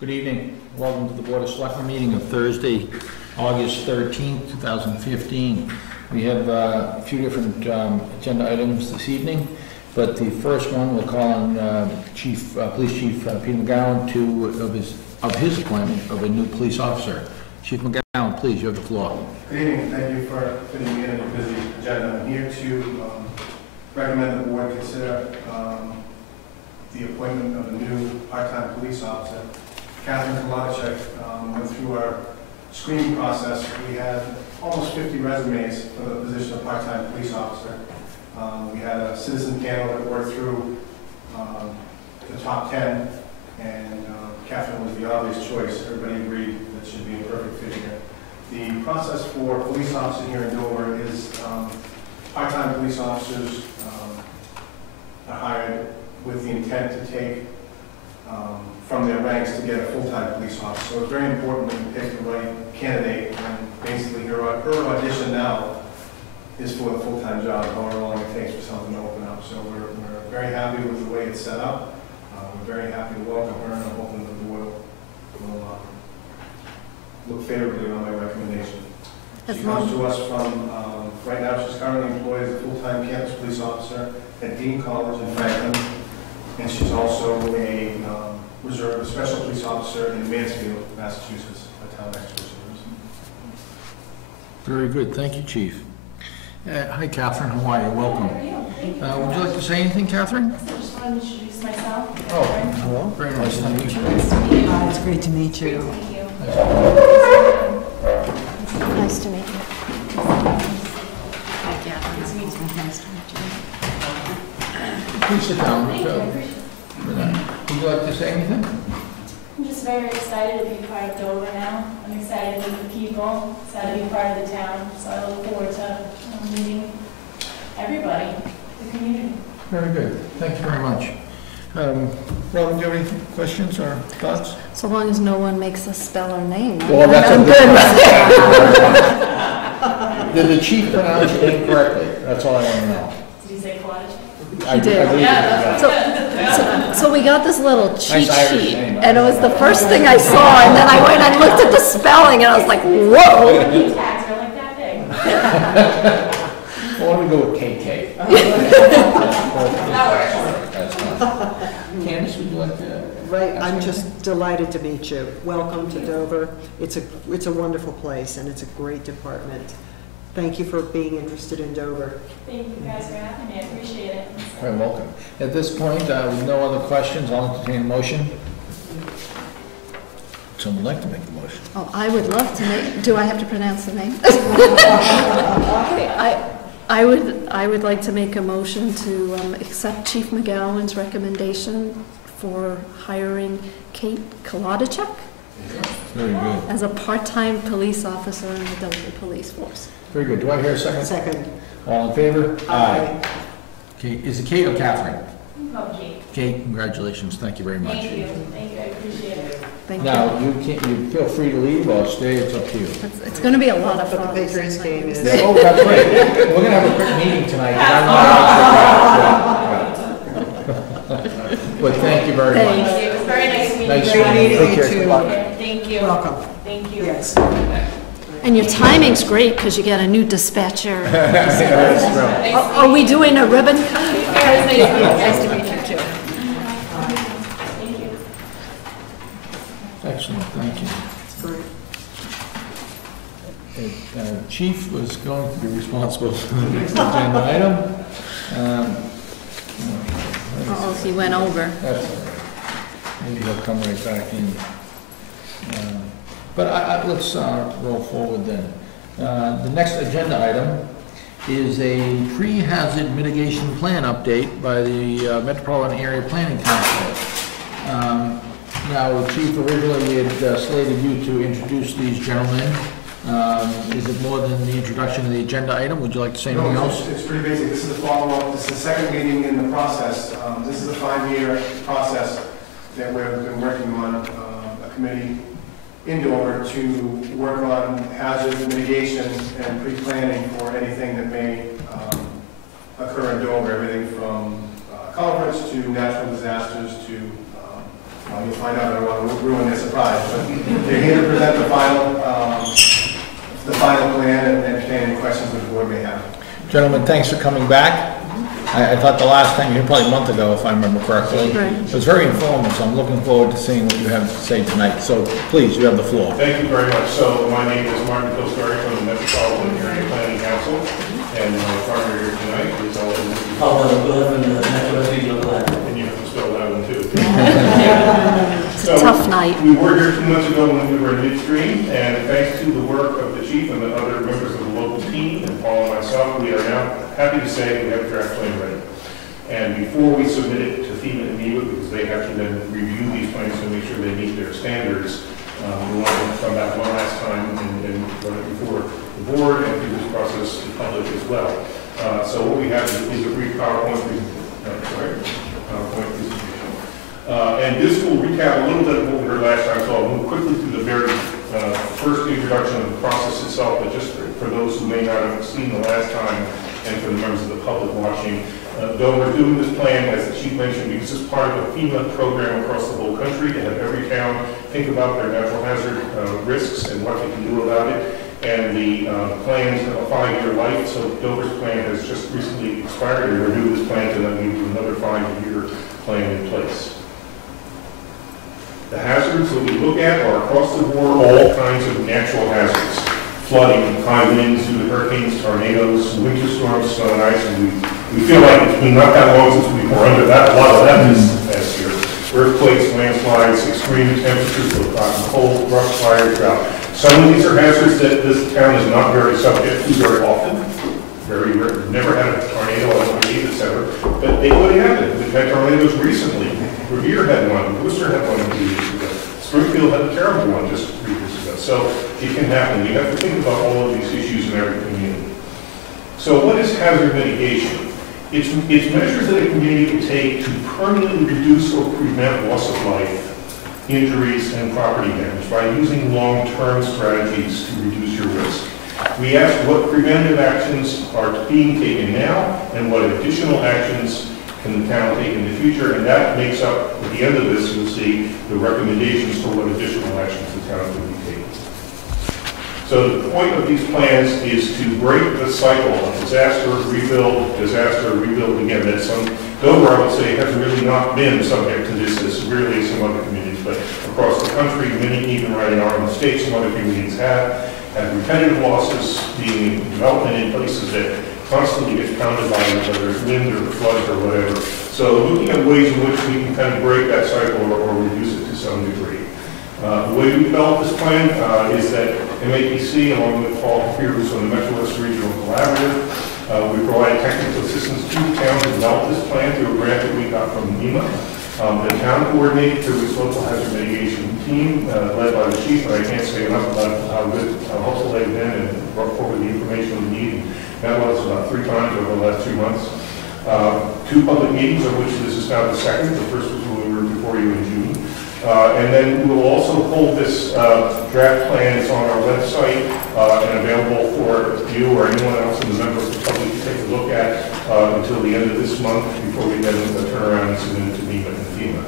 Good evening. Welcome to the Board of Selectmen meeting of Thursday, August 13th, 2015. We have a few different agenda items this evening, but the first one we'll call on Police Chief Peter McGowan of his appointment of a new police officer. Chief McGowan, please, you have the floor. Good evening. Thank you for fitting me in a busy agenda. I'm here to recommend the board consider the appointment of a new part-time police officer. Catherine Kolodachek went through our screening process. We had almost 50 resumes for the position of part-time police officer. We had a citizen panel that worked through the top 10, and Catherine was the obvious choice. Everybody agreed that she'd be a perfect fit here. The process for police officer here in Dover is part-time police officers are hired with the intent to take from their ranks to get a full-time police officer. So it's very important that you pick the right candidate, and basically her audition now is for the full-time job, however long it takes for something to open up. So we're very happy with the way it's set up. We're very happy to welcome her, and I'm hoping that the board will look favorably on my recommendation. She comes to us from, right now she's currently employed as a full-time campus police officer at Dean College in Franklin, and she's also a reserve special police officer in Mansfield, Massachusetts, a town next to us. Very good. Thank you, Chief. Hi, Catherine. How are you? Welcome. How are you? Would you like to say anything, Catherine? I just wanted to introduce myself. Oh, hello. Very nice to meet you. Nice to meet you. It's great to meet you. Great to meet you. Nice to meet you. Hi, Catherine. Nice to meet you. Nice to meet you. Please sit down. Thank you. I appreciate it. Would you like to say anything? I'm just very excited to be part of Dover now. I'm excited to meet the people, excited to be part of the town. So I look forward to meeting everybody, the community. Very good. Thank you very much. Robin, do you have any questions or thoughts? So long as no one makes us spell our name. Well, that's I'm good. Did the chief pronounce your name correctly? That's all I want to know. Did you say cottage? He did. Yeah, So we got this little cheat Nice Irish sheet, name. and it was the first thing I saw, and then I went and looked at the spelling, and I was like, whoa. the tags are like that big. Well, why don't we go with KK? That works. That's fine. Candace, would you like to? Right, ask I'm anything? just delighted to meet you. Welcome to Dover. It's a wonderful place, and it's a great department. Thank you for being interested in Dover. Thank you guys for having me. I appreciate it. Very welcome. At this point, with no other questions, I'll entertain a motion. Someone would like to make a motion. Oh, I would love to make, do I have to pronounce the name? I would like to make a motion to accept Chief McGowan's recommendation for hiring Kate Kolodachek Very good. as a part-time police officer in the Dover Police Force. Very good. Do I hear a second? Second. All in favor? Aye. Kate, is it Kate or Catherine? Okay. Kate, congratulations. Thank you very much. Thank you. Thank you. I appreciate it. Thank you. Now, you feel free to leave or stay. It's up to you. It's going to be a lot of But fun. the Patriots game is. Oh, that's great. We're going to have a quick meeting tonight. But thank you very Thank much. It was very nice meeting Nice you. meeting Great you. meeting you Take care. too. Thank you. Welcome. Thank you. Yes. And your timing's great because you get a new dispatcher. That's right. Are we doing a ribbon cut? Nice to meet you too. Thank you. Excellent, thank you. Great. Chief was going to be responsible for the next agenda item. Oh, he went over. That's all right. Maybe he'll come right back in. But let's roll forward then. The next agenda item is a pre-hazard mitigation plan update by the Metropolitan Area Planning Council. Now, Chief, originally we had slated you to introduce these gentlemen. Is it more than the introduction of the agenda item? Would you like to say anything else? It's pretty basic. This is the follow-up. This is the second meeting in the process. This is a 5-year process that we've been working on, a committee in Dover to work on hazard mitigation and pre-planning for anything that may occur in Dover, everything from culverts to natural disasters to, you'll find out, I don't want to ruin their surprise, but they're here to present the final plan and entertain any questions that the board may have. Gentlemen, thanks for coming back. I thought the last time, you were probably a month ago, if I remember correctly. Right. It was very informative, so I'm looking forward to seeing what you have to say tonight. So please, you have the floor. Thank you very much. So my name is Martin Pillsbury from the Metropolitan Area Planning Council, and my partner here tonight is Alden. From the Metro Regional Plan. And you have to spell that one too. It's a tough night. We were here 2 months ago when we were in midstream, and thanks to the work of the chief and the other members of the local team, and Paul and myself, we are now happy to say we have a draft plan ready. And before we submit it to FEMA and NEWA, because they have to then review these plans to make sure they meet their standards, we want to come back one last time and run it before the board and through this process to public as well. So what we have is a brief PowerPoint presentation. And this will recap a little bit of what we heard last time, so I'll move quickly through the very first introduction of the process itself, but just for those who may not have seen the last time and for the members of the public watching. Though we're doing this plan, as the chief mentioned, because it's part of a FEMA program across the whole country to have every town think about their natural hazard risks and what they can do about it. And the plans have a 5-year life, so Dover's plan has just recently expired. We renew this plan to then leave another 5-year plan in place. The hazards that we look at are across the board all kinds of natural hazards. Flooding, high winds due to hurricanes, tornadoes, winter storms, snow and ice, and we feel like it's been not that long since we were under that, a lot of that this past year. Earthquakes, landslides, extreme temperatures, cold, rough fire, drought. Some of these are hazards that this town is not very subject to very often. Very rare. Never had a tornado, I don't believe, etc. But they would happen. We've had tornadoes recently. Revere had one. Worcester had one a few years ago. Springfield had a terrible one just 3 years ago. So it can happen. You have to think about all of these issues in every community. So what is hazard mitigation? It's measures that a community can take to permanently reduce or prevent loss of life, injuries, and property damage by using long-term strategies to reduce your risk. We ask what preventive actions are being taken now and what additional actions can the town take in the future, and that makes up, at the end of this, you'll see the recommendations for what additional actions the town can be taking. So the point of these plans is to break the cycle of disaster, rebuild again. That Dover, I would say, has really not been subject to this as severely as some other communities, but across the country, many, even right in our own state, some other communities have repetitive losses, being development in places that constantly gets pounded by whether it's wind or floods or whatever. So looking at ways in which we can kind of break that cycle or reduce it to some degree. The way we developed this plan is that MAPC, along with Paul Peters from the Metro West Regional Collaborative, we provided technical assistance to the town to develop this plan through a grant that we got from NEMA. The town coordinated through its local hazard mitigation team, led by the chief, and I can't say enough about how helpful they've been and brought forward the information we need. That was about 3 times over the last 2 months. 2 public meetings, of which this is now the second. The first was when we were before you in June. And then we will also hold this draft plan. It's on our website and available for you or anyone else in the members of the public to take a look at until the end of this month before we then turn around and submit it to NEMA and FEMA.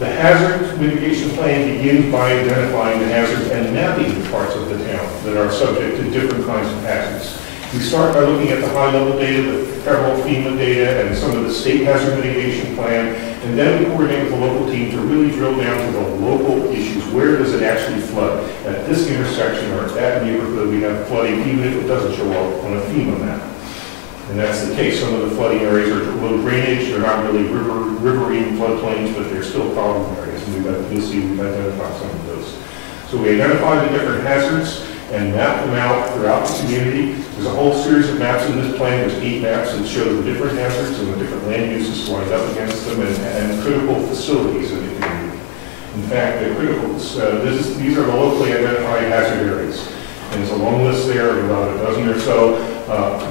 The hazard mitigation plan begins by identifying the hazards and mapping the parts of the town that are subject to different kinds of hazards. We start by looking at the high-level data, the federal FEMA data, and some of the state hazard mitigation plan, and then we coordinate with the local team to really drill down to the local issues. Where does it actually flood? At this intersection or at that neighborhood, we have flooding, even if it doesn't show up on a FEMA map. And that's the case. Some of the flooding areas are low drainage. They're not really riverine floodplains, but they're still problem areas. And you'll see we've identified some of those. So we identify the different hazards, and map them out throughout the community. There's a whole series of maps in this plan. There's 8 maps that show the different hazards and the different land uses lined up against them and critical facilities in the community. In fact, the critical, these are the locally identified hazard areas. And there's a long list there of about a dozen or so.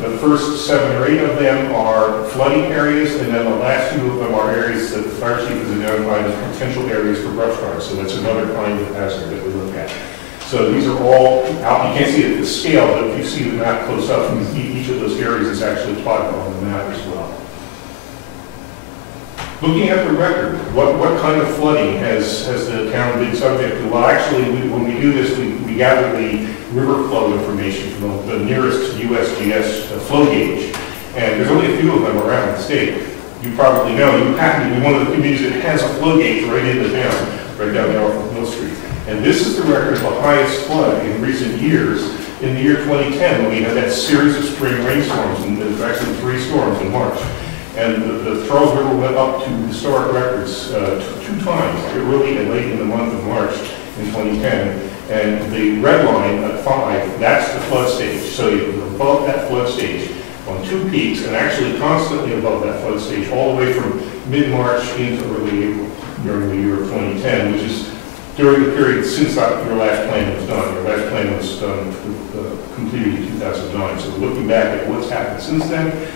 The first 7 or 8 of them are flooding areas, and then the last 2 of them are areas that the fire chief has identified as potential areas for brush fires. So that's another kind of hazard that we look at. So these are all out. You can't see it at the scale, but if you see the map close up, each of those areas is actually plotted on the map as well. Looking at the record, what kind of flooding has the town been subject to? Well, actually, when we do this, we gather the river flow information from the nearest USGS flow gauge. And there's only a few of them around the state. You probably know, you happen to be one of the communities that has a flow gauge right in the town, right down there off of Mill Street. And this is the record of the highest flood in recent years. In the year 2010, when we had that series of spring rainstorms, and there's actually 3 storms in March. And the Charles River went up to historic records 2 times, early and late in the month of March in 2010. And the red line at 5, that's the flood stage. So you're above that flood stage on 2 peaks, and actually constantly above that flood stage all the way from mid-March into early April during the year of 2010, which is during the period since your last plan was done. Your last plan was done, completed in 2009. So looking back at what's happened since then,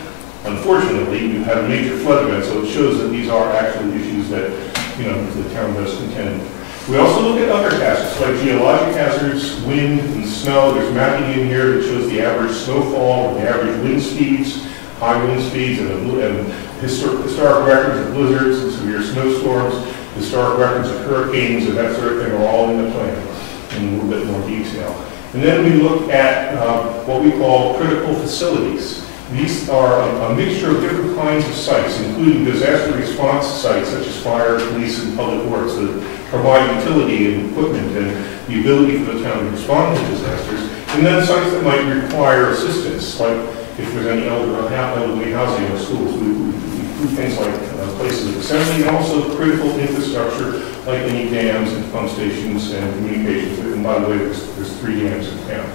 unfortunately, we've had a major flood event, so it shows that these are actually issues that, the town does contend with. We also look at other hazards, like geologic hazards, wind and snow. There's mapping in here that shows the average snowfall, the average wind speeds, high wind speeds, and historic records of blizzards and severe snowstorms, historic records of hurricanes, and that sort of thing are all in the plan in a little bit more detail. And then we look at what we call critical facilities. These are a mixture of different kinds of sites, including disaster response sites such as fire, police, and public works that provide utility and equipment and the ability for the town to respond to disasters. And then sites that might require assistance, like if there's any elderly housing or schools. We do things like places of assembly, and also critical infrastructure like any dams and pump stations and communications. And by the way, there's 3 dams in town.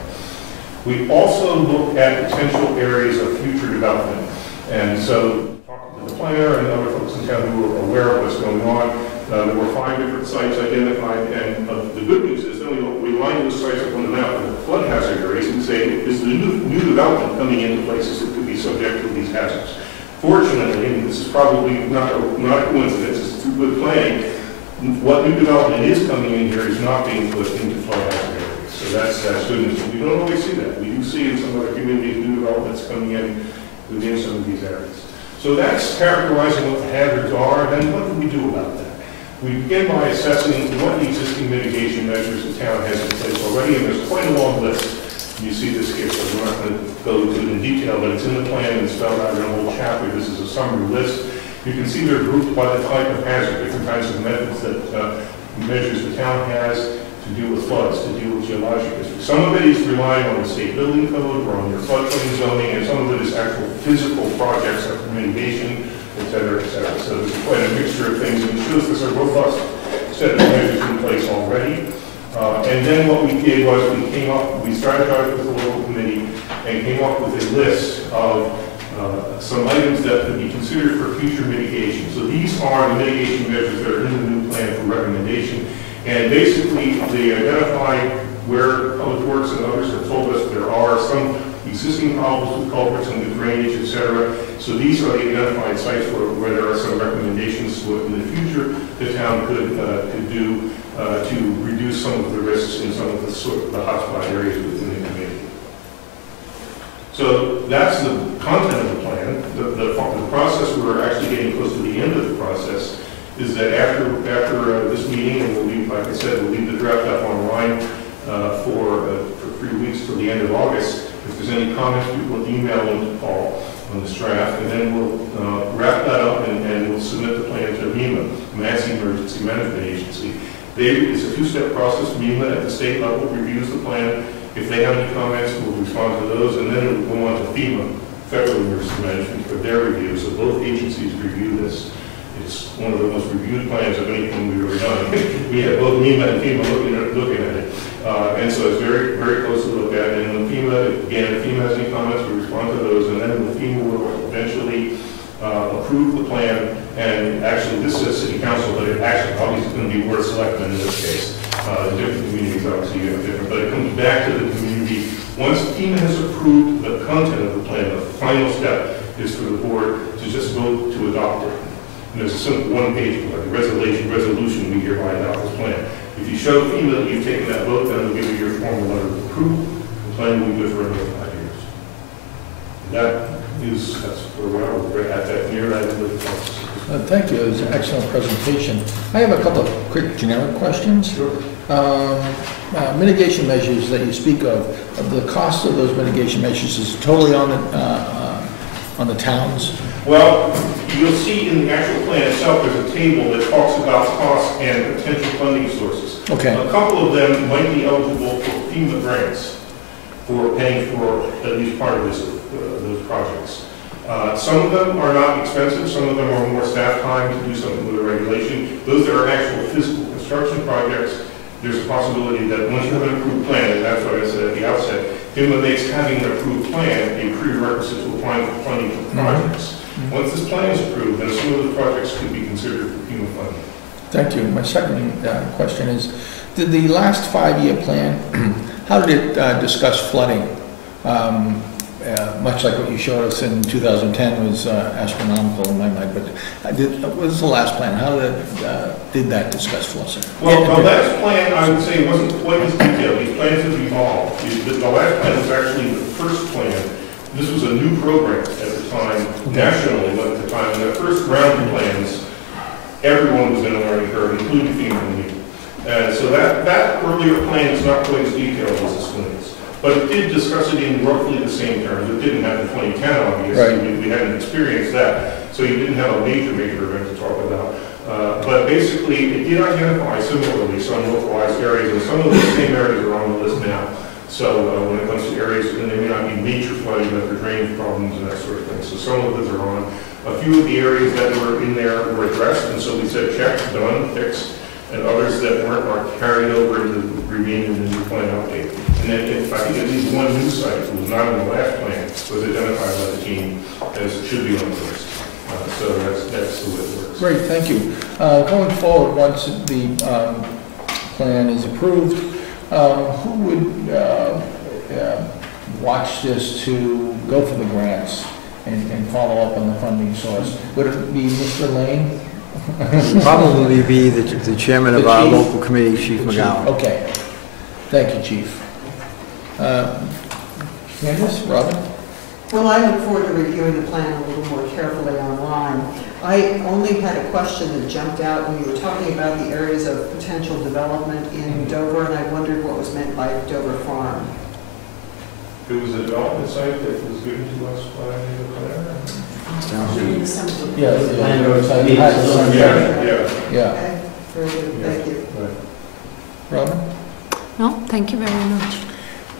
We also look at potential areas of future development. And so, talking to the planner and other folks in town who are aware of what's going on, there were 5 different sites identified. And the good news is then we line those sites up on the map with the flood hazard areas and say, is the new development coming into places that could be subject to these hazards? Fortunately, and this is probably not a coincidence, it's through good planning, what new development is coming in here is not being put into flood hazard areas. So that's good news. We don't always see that. We do see in some other communities new developments coming in within some of these areas. So that's characterizing what the hazards are, and then what do we do about that? We begin by assessing what the existing mitigation measures the town has in place already, and there's quite a long list. You see this here, so we're not going to go into it in detail, but it's in the plan and spelled out in a whole chapter. This is a summary list. You can see they're grouped by the type of hazard, different kinds of methods that measures the town has to deal with floods, to deal with geologic history. Some of it is relying on the state building code or on your floodplain zoning, and some of it is actual physical projects like mitigation, et cetera, et cetera. So there's quite a mixture of things, and it shows there's a robust set of measures in place already. And then what we did was we strategized with the local committee and came up with a list of some items that could be considered for future mitigation. So these are the mitigation measures that are in the new plan for recommendation. And basically, they identify where Public Works and others have told us there are some existing problems with culverts and the drainage, et cetera. So these are the identified sites where there are some recommendations for in the future the town could do to reduce some of the risks in some of the hotspot areas within the community. So that's the content of the plan. The process, we're actually getting close to the end of the process, is that after this meeting, and we'll leave, like I said, we'll leave the draft up online for 3 weeks till the end of August. If there's any comments, people will email them to Paul on this draft, and then we'll wrap that up and we'll submit the plan to MEMA, Mass Emergency Management Agency. It's a 2-step process. MEMA at the state level reviews the plan. If they have any comments, we'll respond to those, and then it will go on to FEMA, Federal Emergency Management, for their review. So both agencies review this It's one of the most reviewed plans of anything we've ever done. We had both NEMA and FEMA looking at it. And so it's very, very close to look at. And when FEMA, again, if FEMA has any comments, we respond to those. And then the FEMA will eventually approve the plan. And actually, this says City Council, but it actually probably is going to be Board of Selectmen in this case. Different communities, obviously, you have different. But it comes back to the community. Once FEMA has approved the content of the plan, the final step is for the board to just vote to adopt it. And there's a simple one-page resolution we hereby adopt this plan. If you show FEMA that you've taken that vote, then they'll give you your formal letter of approval. The plan will be good for another 5 years. That's where we're at that near that. Thank you. It was an excellent presentation. I have a couple of quick generic questions. Sure. Mitigation measures that you speak of the cost of those mitigation measures is totally on the towns? Well, you'll see in the actual plan itself, there's a table that talks about costs and potential funding sources. Okay. A couple of them might be eligible for FEMA grants for paying for at least part of those projects. Some of them are not expensive. Some of them are more staff time to do something with the regulation. Those that are actual physical construction projects, there's a possibility that once you have an approved plan, and that's what I said at the outset, FEMA makes having an approved plan a prerequisite to applying for funding for projects. Once this plan is approved, then some of the projects could be considered for FEMA funding. Thank you. My second question is, did the last 5-year plan, how did it discuss flooding? Much like what you showed us in 2010 was astronomical in my mind, but what was the last plan? How did that discuss flooding? Well, the last plan, I would say, wasn't quite as detailed. These plans have evolved. The last plan was actually the first plan. This was a new program at the time, nationally at the time. And the first round of plans, everyone was in a learning curve, including FEMA and me. And so that earlier plan is not quite as detailed as this one is. But it did discuss it in roughly the same terms. It didn't have the 2010, obviously. Right. We hadn't experienced that. So you didn't have a major event to talk about. But basically, it did identify similarly some localized areas, and some of those same areas are on the list now. So when it comes to areas, and they may not be major flooding, but they're drainage problems and that sort of thing. So some of those are on. A few of the areas that were in there were addressed, and so we said check, done, fixed. And others that weren't are carried over into the remaining in the new plan update. And then I think at least one new site that was not in the last plan was identified by the team as it should be on the list. So that's the way it works. Great, thank you. Going forward, once the plan is approved, who would watch this to go for the grants and follow up on the funding source? Would it be Mr. Lane? Probably be the chairman of our local committee, Chief McGowan. Okay. Thank you, Chief. Candace, Robin? Well, I look forward to reviewing the plan a little more carefully online. I only had a question that jumped out when you were talking about the areas of potential development in Dover, and I wondered what was meant by Dover Farm. It was a development site that was given to us by the planner. Yeah. Okay, very good, thank you. Robin? No, thank you very much.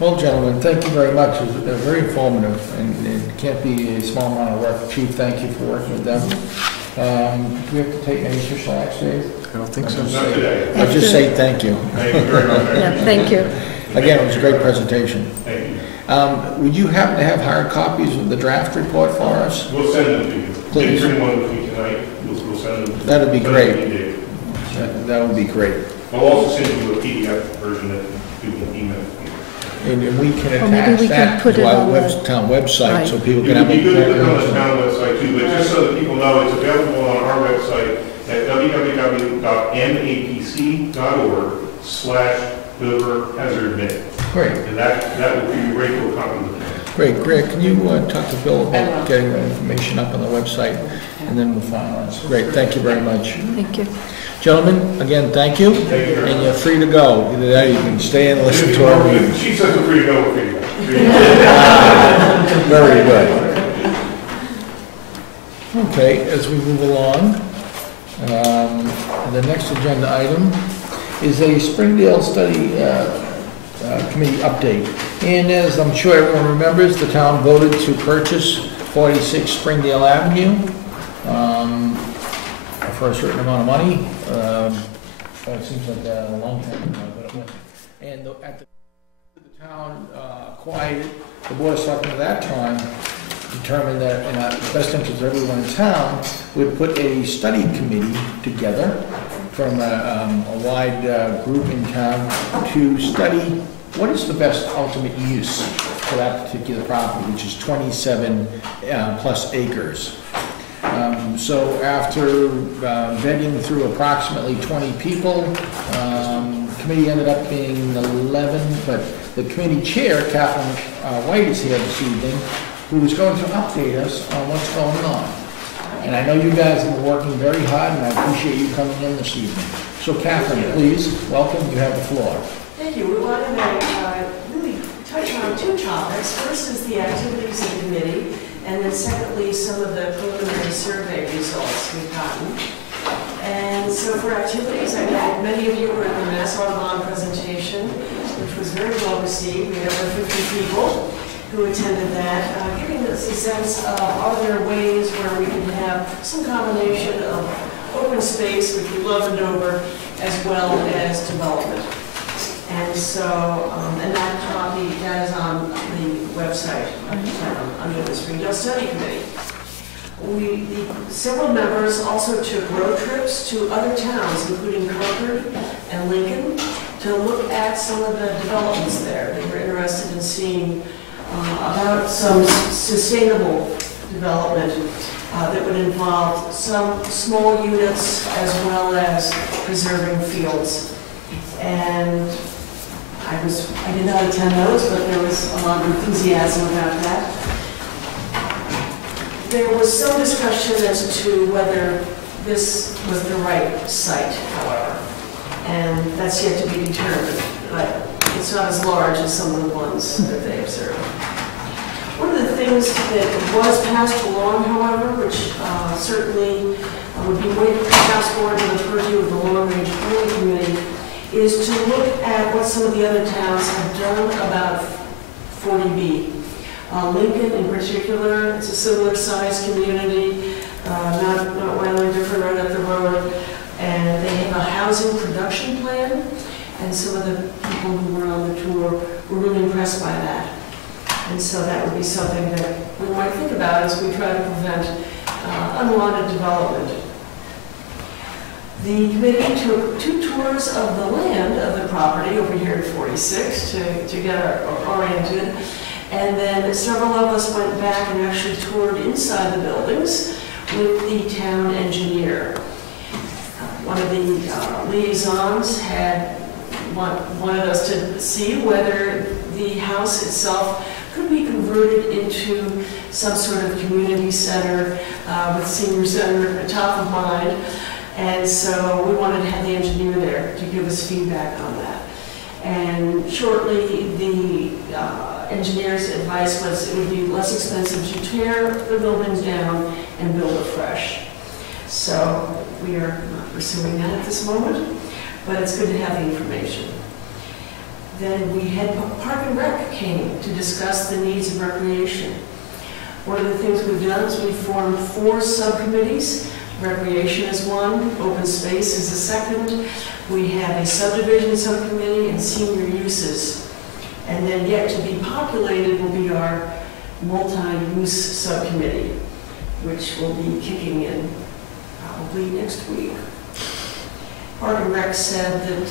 Well, gentlemen, thank you very much. It was very informative, and it can't be a small amount of work. Chief, thank you for working with them. Do we have to take any official action, Dave? I don't think so. Not today. I'll just say thank you. Thank you very much. Yeah, thank you. Again, it was a great presentation. Thank you. Would you happen to have hard copies of the draft report for us? We'll send them to you. Please. Didn't bring one with me tonight. We'll send them to you. That'd be Send great. them to you, Dave. That would be great. I'll also send you a PDF version that you can email. And we can Or maybe attach we can that put to it our on the- town website, so people It can would have be good to put it on the a... town website too, but just so that people know, it's available on our website at www.napc.org/Dover Hazard Mitt. Great, And that will be great to accompany the plan. great. Greg, can you talk to Bill about getting that information up on the website, and then we'll finalize. Great, thank you very much. Thank you. Gentlemen, again, thank you, Thank you very and much. you're free to go. Either that, or you can stay and listen to our meeting. She says we're free to go, we're free to go. Very good. Okay, as we move along, the next agenda item is a Springdale Study Committee update. And as I'm sure everyone remembers, the town voted to purchase 46 Springdale Avenue. for a certain amount of money. It seems like a long time ago, but it went. And at the town acquired it, the Board of Selectmen at that time determined that in the best interest of everyone in town would put a study committee together from a wide group in town to study what is the best ultimate use for that particular property, which is 27 plus acres. So after vetting through approximately 20 people, the committee ended up being 11, but the committee chair, Catherine White, is here this evening, who is going to update us on what's going on. And I know you guys have been working very hard, and I appreciate you coming in this evening. So Catherine, please, welcome, you have the floor. Thank you. We wanted to really touch on two topics. First is the activities of the committee, and then secondly, some of the preliminary survey results we've gotten. And so for activities, I know many of you were at the Mass Audubon presentation, which was very well received. We had over 50 people who attended that, giving us a sense of are there ways where we can have some combination of open space, which we love in Dover, as well as development. And so, and that copy, that is on the website under this Regional Study Committee. Several members also took road trips to other towns, including Concord and Lincoln, to look at some of the developments there. They were interested in seeing about some sustainable development that would involve some small units as well as preserving fields. And I did not attend those, but there was a lot of enthusiasm about that. There was some discussion as to whether this was the right site, however, and that's yet to be determined, but it's not as large as some of the ones that they observed. One of the things that was passed along, however, which certainly would be way passed forward to the purview of the Long Range Planning Committee, is to look at what some of the other towns have done about 40B. Lincoln in particular, it's a similar sized community, not wildly different right up the road, and they have a housing production plan, and some of the people who were on the tour were really impressed by that. And so that would be something that we might think about as we try to prevent unwanted development. The committee took 2 tours of the land of the property over here at 46 to get oriented. And then several of us went back and actually toured inside the buildings with the town engineer. One of the liaisons wanted us to see whether the house itself could be converted into some sort of community center with senior center top of mind. And so we wanted to have the engineer there to give us feedback on that. And shortly, the engineer's advice was it would be less expensive to tear the buildings down and build afresh. So we are not pursuing that at this moment, but it's good to have the information. Then we had Park and Rec came to discuss the needs of recreation. One of the things we've done is we've formed 4 subcommittees. Recreation is one, open space is the second. We have a subdivision subcommittee and senior uses. And then yet to be populated will be our multi-use subcommittee, which will be kicking in probably next week. Park and Rec said that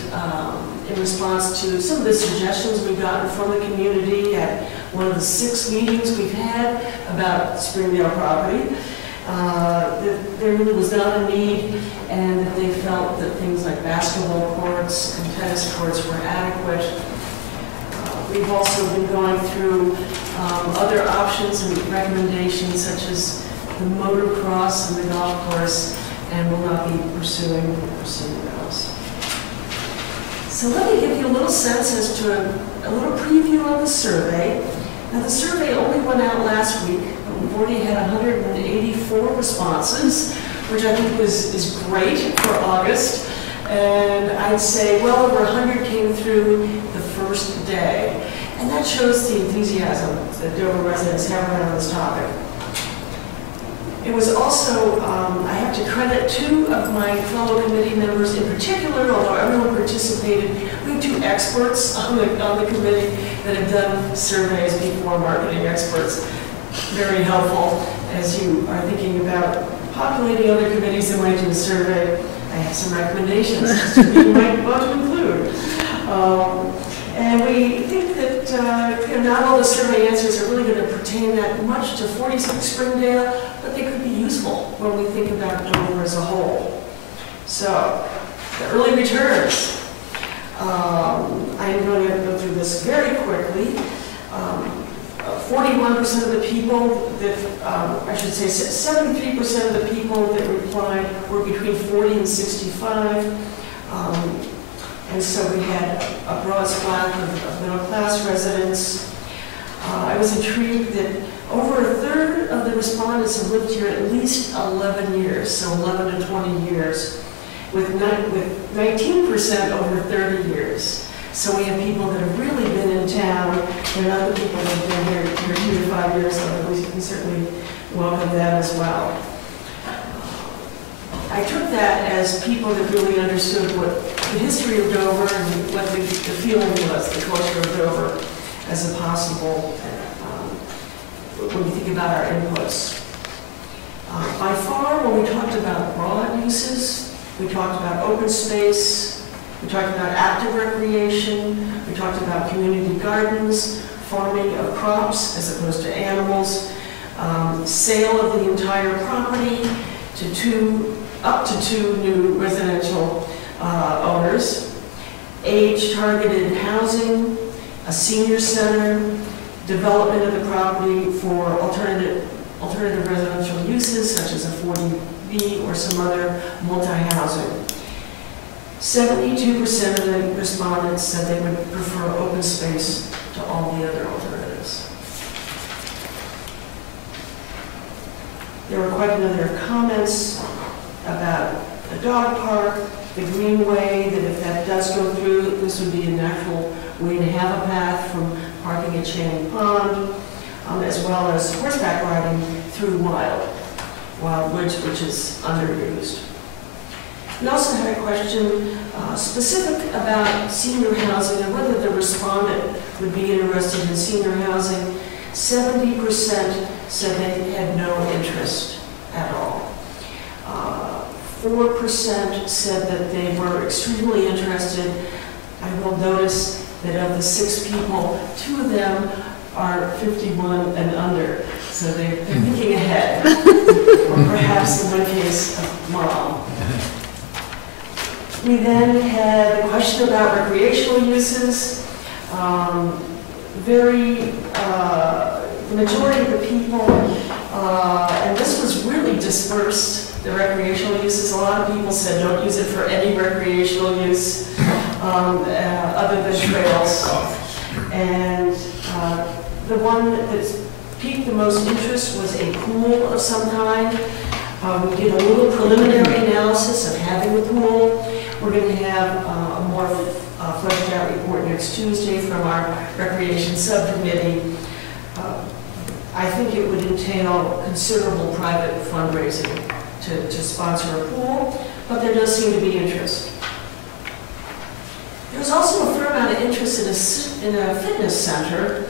in response to some of the suggestions we've gotten from the community at one of the 6 meetings we've had about Springdale property, that there really was not a need, and that they felt that things like basketball courts and tennis courts were adequate. We've also been going through other options and recommendations such as the motocross and the golf course, and will not be pursuing those. So let me give you a little sense as to a little preview of the survey. Now the survey only went out last week. We've already had 184 responses, which I think is great for August. And I'd say well over 100 came through the first day. And that shows the enthusiasm that Dover residents have around this topic. It was also, I have to credit two of my fellow committee members in particular, although everyone participated. We have two experts on the committee that have done surveys before, marketing experts. Very helpful as you are thinking about populating other committees that might do a survey. I have some recommendations as to who you might want to include. And we think that not all the survey answers are really going to pertain that much to 46 Springdale, but they could be useful when we think about Dover as a whole. So, the early returns. I'm going to go through this very quickly. 41% of the people that, I should say 73% of the people that replied were between 40 and 65. And so we had a broad swath of middle-class residents. I was intrigued that over a third of the respondents have lived here at least 11 years, so 11 to 20 years, with 19% over 30 years. So we have people that have really been in town. They're not the people that have been here 2 to 5 years, so we can certainly welcome that as well. I took that as people that really understood what the history of Dover and what the feeling was, the culture of Dover, as a possible, when we think about our inputs. By far, when we talked about broad uses, we talked about open space, we talked about active recreation, we talked about community gardens, farming of crops as opposed to animals, sale of the entire property to up to 2 new residential owners, age-targeted housing, a senior center, development of the property for alternative residential uses such as a 40B or some other multi-housing. 72% of the respondents said they would prefer open space to all the other alternatives. There were quite a number of comments about the dog park, the greenway, that if that does go through, this would be a natural way to have a path from parking at Channing Pond, as well as horseback riding through Wildwood, which is underused. We also had a question specific about senior housing and whether the respondent would be interested in senior housing. 70% said they had no interest at all. 4% said that they were extremely interested. I will notice that of the 6 people, 2 of them are 51 and under, so they're thinking ahead, or perhaps in one case, mom. We then had a question about recreational uses. The majority of the people, and this was really dispersed, the recreational uses. A lot of people said don't use it for any recreational use other than trails. And the one that piqued the most interest was a pool of some kind. We did a little preliminary analysis of having the pool. We're going to have a more fleshed out report next Tuesday from our recreation subcommittee. I think it would entail considerable private fundraising to sponsor a pool, but there does seem to be interest. There's also a fair amount of interest in a fitness center,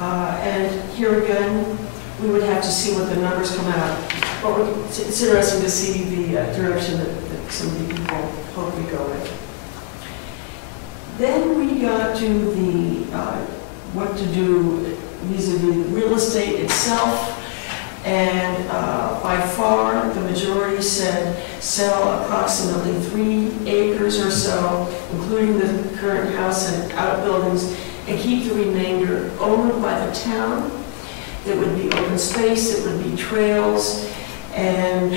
and here again, we would have to see what the numbers come out. But it's interesting to see the direction that some of the people hope we go with. Then we got to the what to do vis-a-vis real estate itself. And by far, the majority said sell approximately 3 acres or so, including the current house and outbuildings, and keep the remainder owned by the town. It would be open space, it would be trails, and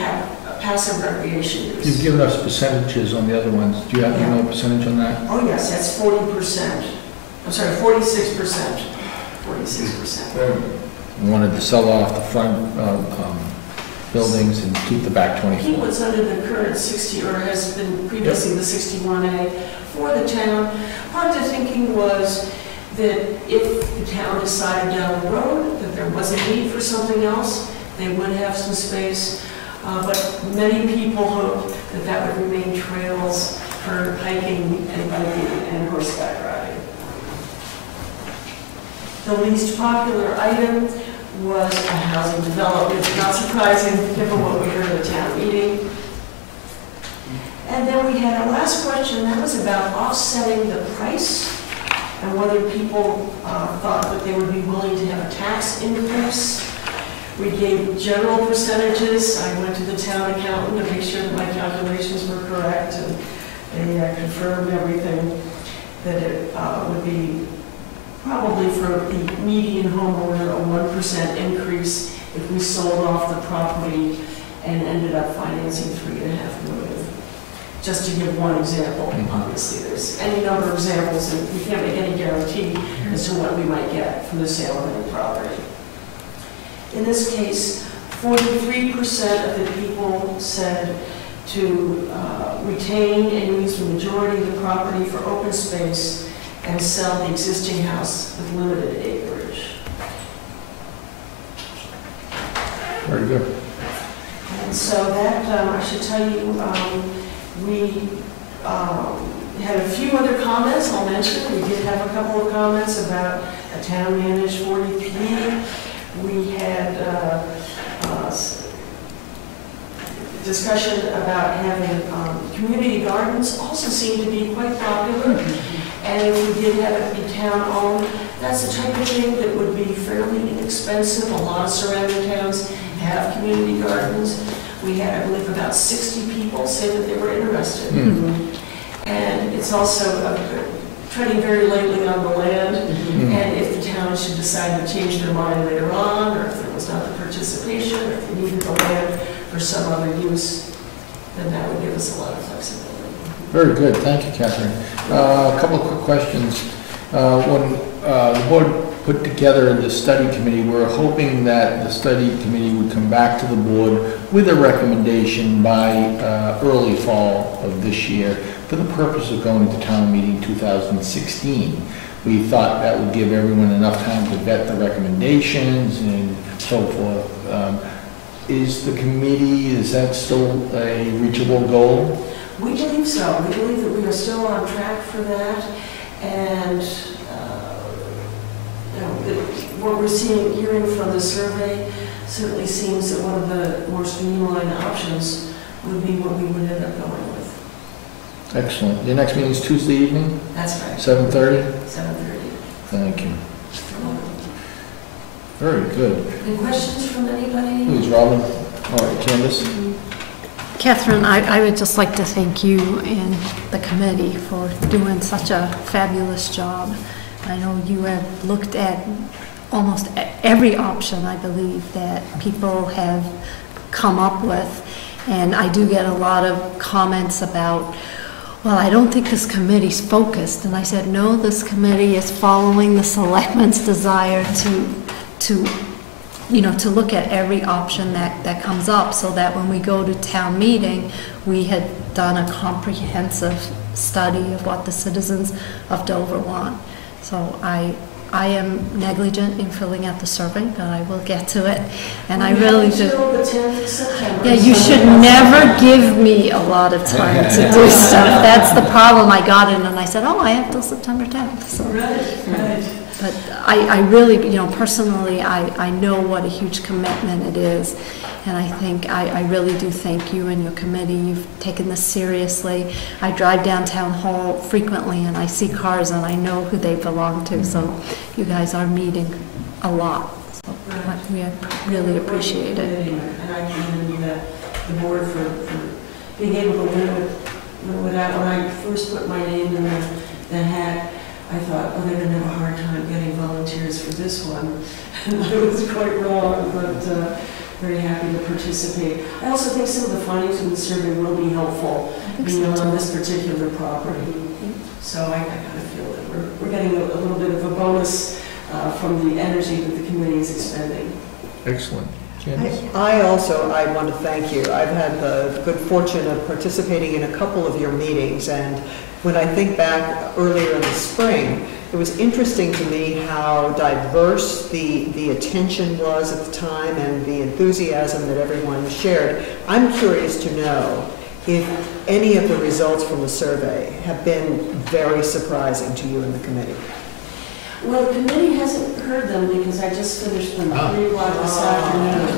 passive recreation use. You've given us percentages on the other ones. Do you have a percentage on that? Oh yes, that's 40%. I'm sorry, 46%. 46%. Wanted to sell off the front buildings and keep the back 24. Keep what's under the current 60, or has been previously the 61A for the town. Part of the thinking was that if the town decided down the road that there was a need for something else, They would have some space, but many people hope that that would remain trails for hiking and biking and horseback riding. The least popular item was a housing development, not surprising given what we heard at the town meeting. And then we had a last question, that was about offsetting the price and whether people thought that they would be willing to have a tax increase. We gave general percentages. I went to the town accountant to make sure that my calculations were correct, and they confirmed everything, that it would be probably for the median homeowner a 1% increase if we sold off the property and ended up financing $3.5 million. Just to give one example, obviously there's any number of examples, and we can't make any guarantee as to what we might get from the sale of any property. In this case, 43% of the people said to retain and use the majority of the property for open space and sell the existing house with limited acreage. Very good. And so that, I should tell you, we had a few other comments I'll mention. We did have a couple of comments about a town managed 43. We had discussion about having community gardens also seemed to be quite popular. And if we did have it be town-owned, that's the type of thing that would be fairly inexpensive. A lot of surrounding towns have community gardens. We had, I believe, about 60 people say that they were interested. And it's also treading very lightly on the land. And if the town should decide to change their mind later on, or if there was not the participation, or if they needed the land for some other use, then that would give us a lot of flexibility. Very good, thank you, Catherine. A couple of quick questions. When the board put together the study committee, we're hoping that the study committee would come back to the board with a recommendation by early fall of this year for the purpose of going to town meeting 2016. We thought that would give everyone enough time to vet the recommendations and so forth. Is the committee, is that still a reachable goal? We believe so. We believe that we are still on track for that. And what we're hearing from the survey certainly seems that one of the more streamlined options would be what we would end up going with. Excellent. Your next meeting is Tuesday evening? That's right. 7:30? 7:30. Thank you. Very good. Any questions from anybody? Please, Robin. All right, Candace. Catherine, I would just like to thank you and the committee for doing such a fabulous job. I know you have looked at almost every option, I believe, that people have come up with. And I do get a lot of comments about, well, I don't think this committee's focused. And I said, no, this committee is following the selectmen's desire to look at every option that comes up, so that when we go to town meeting, we had done a comprehensive study of what the citizens of Dover want. So I am negligent in filling out the survey, but I will get to it. And I really do. Yeah, you should never give me a lot of time to do stuff. That's the problem. I got in and I said, oh, I have till September 10th. So. Right. But I really, personally, I know what a huge commitment it is. And I think I really do thank you and your committee. You've taken this seriously. I drive downtown Hall frequently and I see cars and I know who they belong to. So you guys are meeting a lot. So we really appreciate it. And I commend the board for being able to limit out. When I first put my name in the hat, I thought, oh, they're going to have a hard time getting volunteers for this one. And I was quite wrong, but very happy to participate. I also think some of the findings from the survey will be helpful on this particular property. So I kind of feel that we're getting a little bit of a bonus from the energy that the committee is expending. Excellent. Janice? I want to thank you. I've had the good fortune of participating in a couple of your meetings, and when I think back earlier in the spring, it was interesting to me how diverse the attention was at the time and the enthusiasm that everyone shared. I'm curious to know if any of the results from the survey have been very surprising to you in the committee. Well, the committee hasn't heard them because I just finished them 3 o'clock this afternoon.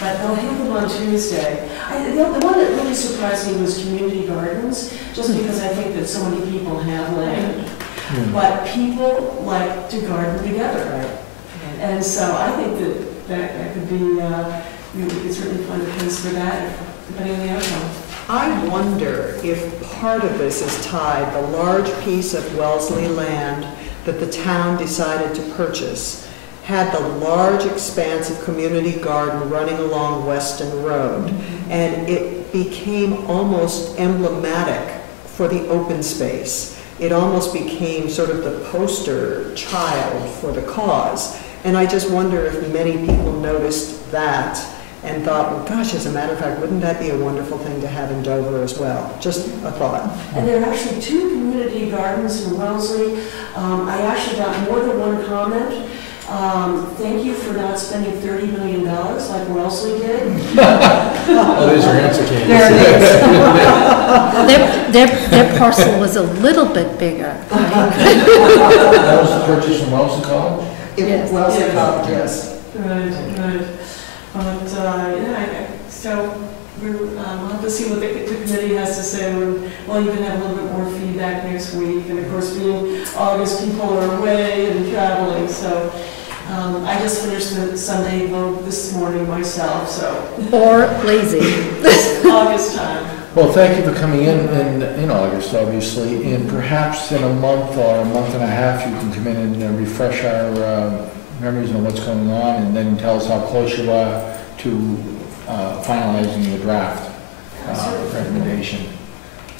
But they'll hear them on Tuesday. The one that really surprised me was community gardens, just because I think that so many people have land. But people like to garden together. And so I think that could be, we could certainly find a place for that, depending on the outcome. I wonder if part of this is tied, the large piece of Wellesley land that the town decided to purchase had the large expanse of community garden running along Weston Road. And it became almost emblematic for the open space. It almost became sort of the poster child for the cause. And I just wonder if many people noticed that and thought, well, gosh, as a matter of fact, wouldn't that be a wonderful thing to have in Dover as well? Just a thought. And there are actually 2 community gardens in Wellesley. I actually got more than one comment. Thank you for not spending $30 million like Wellesley did. Oh, there's your answer, Candace. There it is. Their parcel was a little bit bigger. That was the purchase from Wellesley College? It Wellesley College, yes. Good. But, yeah, so we'll have to see what the committee has to say. We'll even have a little bit more feedback next week. And of course, being August, people are away and traveling. So I just finished the Sunday vote this morning myself, so. Or lazy. August time. Well, thank you for coming in August, obviously, and perhaps in a month or a month and a half, you can come in and refresh our memories on what's going on, and then tell us how close you are to finalizing the draft recommendation.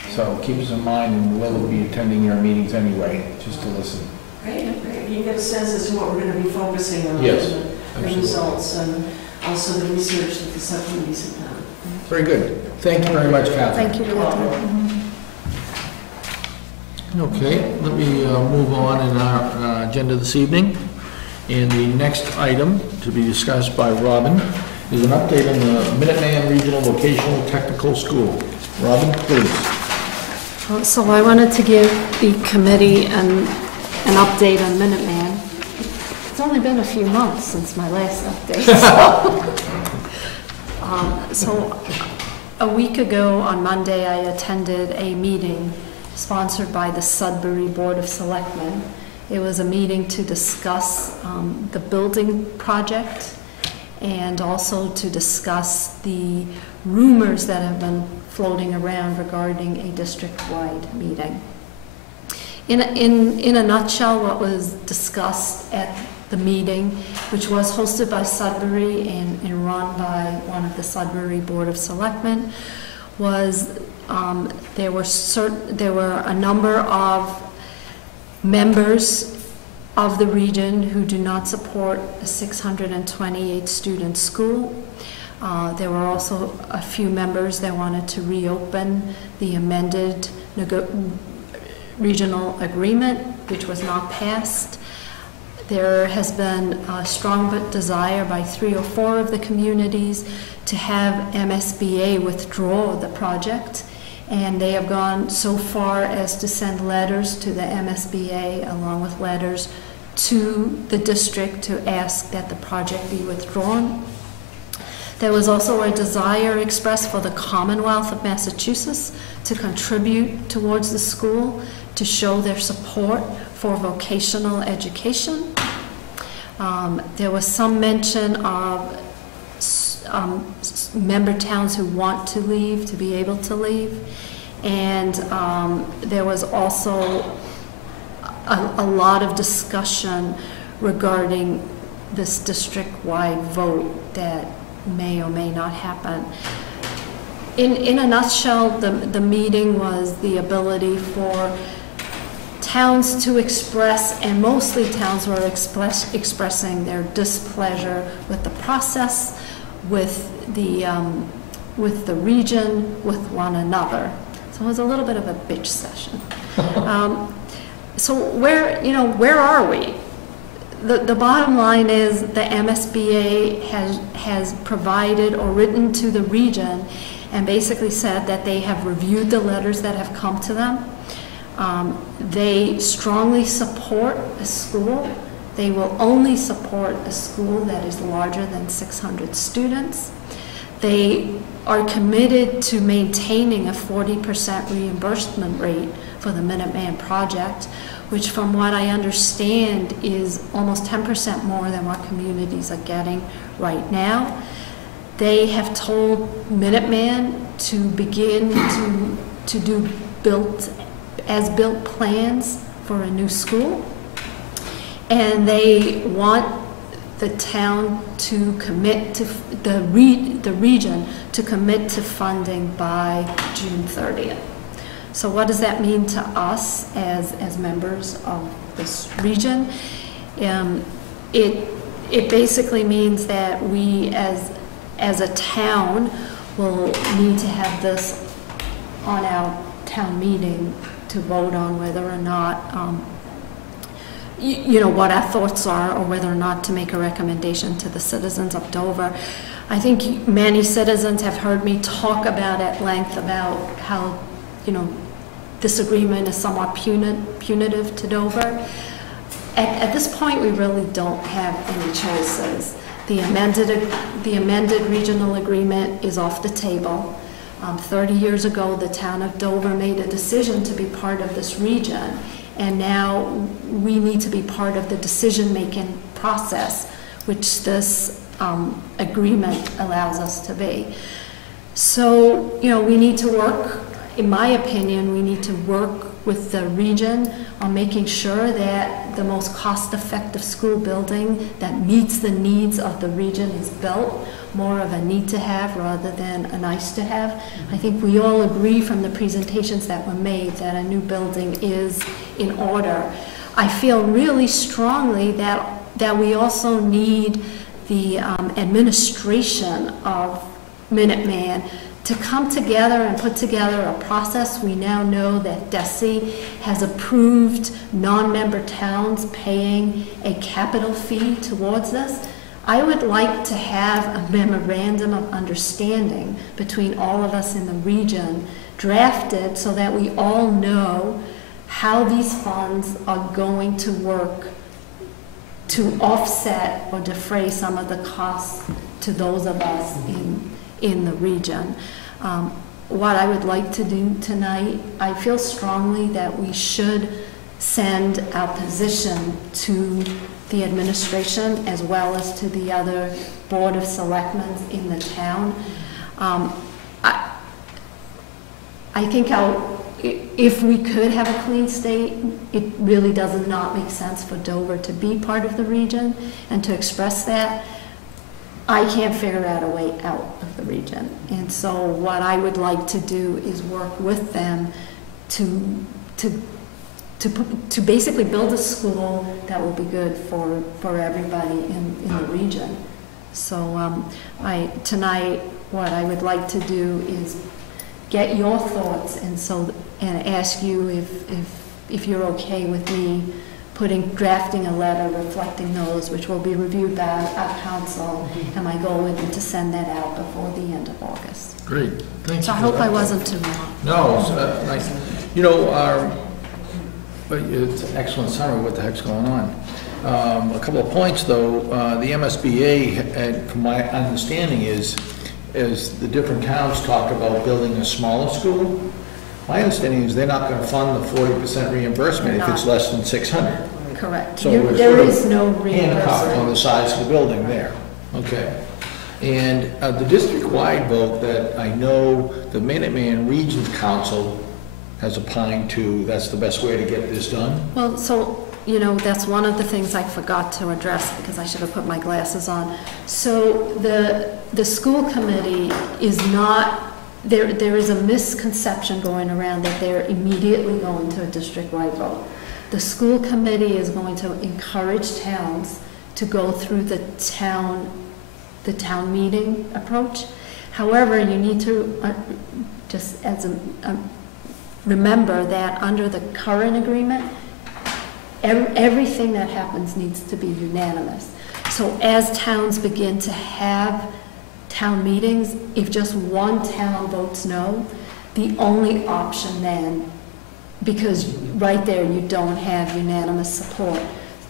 So keep us in mind, and we'll be attending your meetings anyway, just to listen. Great. You get a sense as to what we're going to be focusing on. Yes, the results, and also the research that the subcommittees have done. Very good. Thank you very much, Catherine. Thank you, Catherine. Okay, let me move on in our agenda this evening. And the next item to be discussed by Robin is an update on the Minuteman Regional Vocational Technical School. Robin, please. So I wanted to give the committee an update on Minuteman. It's only been a few months since my last update. So a week ago on Monday, I attended a meeting sponsored by the Sudbury Board of Selectmen. It was a meeting to discuss the building project and also to discuss the rumors that have been floating around regarding a district-wide meeting. In a nutshell, what was discussed at the meeting, which was hosted by Sudbury and run by one of the Sudbury Board of Selectmen, was there were a number of members of the region who do not support a 628 student school. There were also a few members that wanted to reopen the amended regional agreement, which was not passed. There has been a strong desire by 3 or 4 of the communities to have MSBA withdraw the project, and they have gone so far as to send letters to the MSBA along with letters to the district to ask that the project be withdrawn. There was also a desire expressed for the Commonwealth of Massachusetts to contribute towards the school to show their support for vocational education. There was some mention of member towns who want to leave to be able to leave, and there was also a lot of discussion regarding this district-wide vote that may or may not happen. In a nutshell, the meeting was the ability for towns to express, and mostly towns were expressing their displeasure with the process, with the region, with one another. So it was a little bit of a bitch session. So where are we? The bottom line is the MSBA has provided or written to the region and basically said that they have reviewed the letters that have come to them. They strongly support a school. They will only support a school that is larger than 600 students. They are committed to maintaining a 40% reimbursement rate for the Minuteman project, which from what I understand is almost 10% more than what communities are getting right now. They have told Minuteman to begin to do as-built plans for a new school, and they want the town to commit to the region to commit to funding by June 30th. So what does that mean to us as members of this region? It basically means that we as a town will need to have this on our town meeting to vote on whether or not what our thoughts are, or whether or not to make a recommendation to the citizens of Dover. I think many citizens have heard me talk about at length about how, this agreement is somewhat punitive to Dover. At this point, we really don't have any choices. The amended regional agreement is off the table. 30 years ago, the town of Dover made a decision to be part of this region, and now we need to be part of the decision-making process, which this agreement allows us to be. So, we need to work, in my opinion, we need to work with the region on making sure that the most cost-effective school building that meets the needs of the region is built, more of a need-to-have rather than a nice-to-have. I think we all agree from the presentations that were made that a new building is in order. I feel really strongly that we also need the administration of Minuteman to come together and put together a process. We now know that DESE has approved non-member towns paying a capital fee towards this. I would like to have a memorandum of understanding between all of us in the region drafted so that we all know how these funds are going to work to offset or defray some of the costs to those of us in the region. What I would like to do tonight, I feel strongly that we should send our position to the administration as well as to the other Board of Selectmen in the town. I think if we could have a clean state, it really does not make sense for Dover to be part of the region and to express that. I can't figure out a way out of the region. And so what I would like to do is work with them to basically build a school that will be good for everybody in the region. So tonight, what I would like to do is get your thoughts and ask you if you're okay with me drafting a letter reflecting those, which will be reviewed by our council, and my goal would be to send that out before the end of August. Great, thank you. So I hope I wasn't too long. No, it's nice. But it's an excellent summary of what the heck's going on. A couple of points, though. The MSBA, from my understanding, is the different towns talk about building a smaller school. My understanding is they're not going to fund the 40% reimbursement if it's less than 600. Correct. So there is no handcuffed on reimbursement. the size of the building there. Okay. And the district-wide vote that I know the Minuteman Regions Council has opined to, that's the best way to get this done. Well, so, that's one of the things I forgot to address because I should have put my glasses on. So the school committee is not, there is a misconception going around that they're immediately going to a district-wide vote. The school committee is going to encourage towns to go through the town the town meeting approach. However, you need to just remember that under the current agreement, everything that happens needs to be unanimous. So as towns begin to have town meetings, if just one town votes no, the only option then, because right there you don't have unanimous support,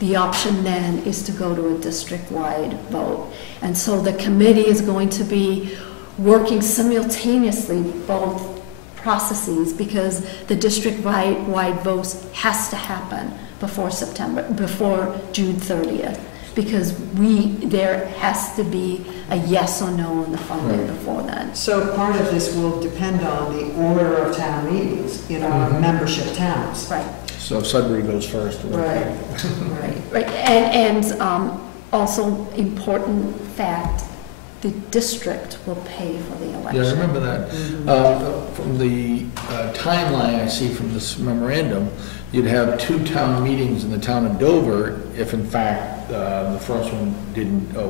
the option then is to go to a district-wide vote. And so the committee is going to be working simultaneously both processes, because the district-wide votes has to happen before June 30th. Because there has to be a yes or no on the funding before then. So part of this will depend on the order of town meetings in our membership towns. Right. So Sudbury goes first. Right. Right. And also important fact, the district will pay for the election. Yeah, I remember that. From the timeline I see from this memorandum, you'd have 2 town meetings in the town of Dover if in fact the first one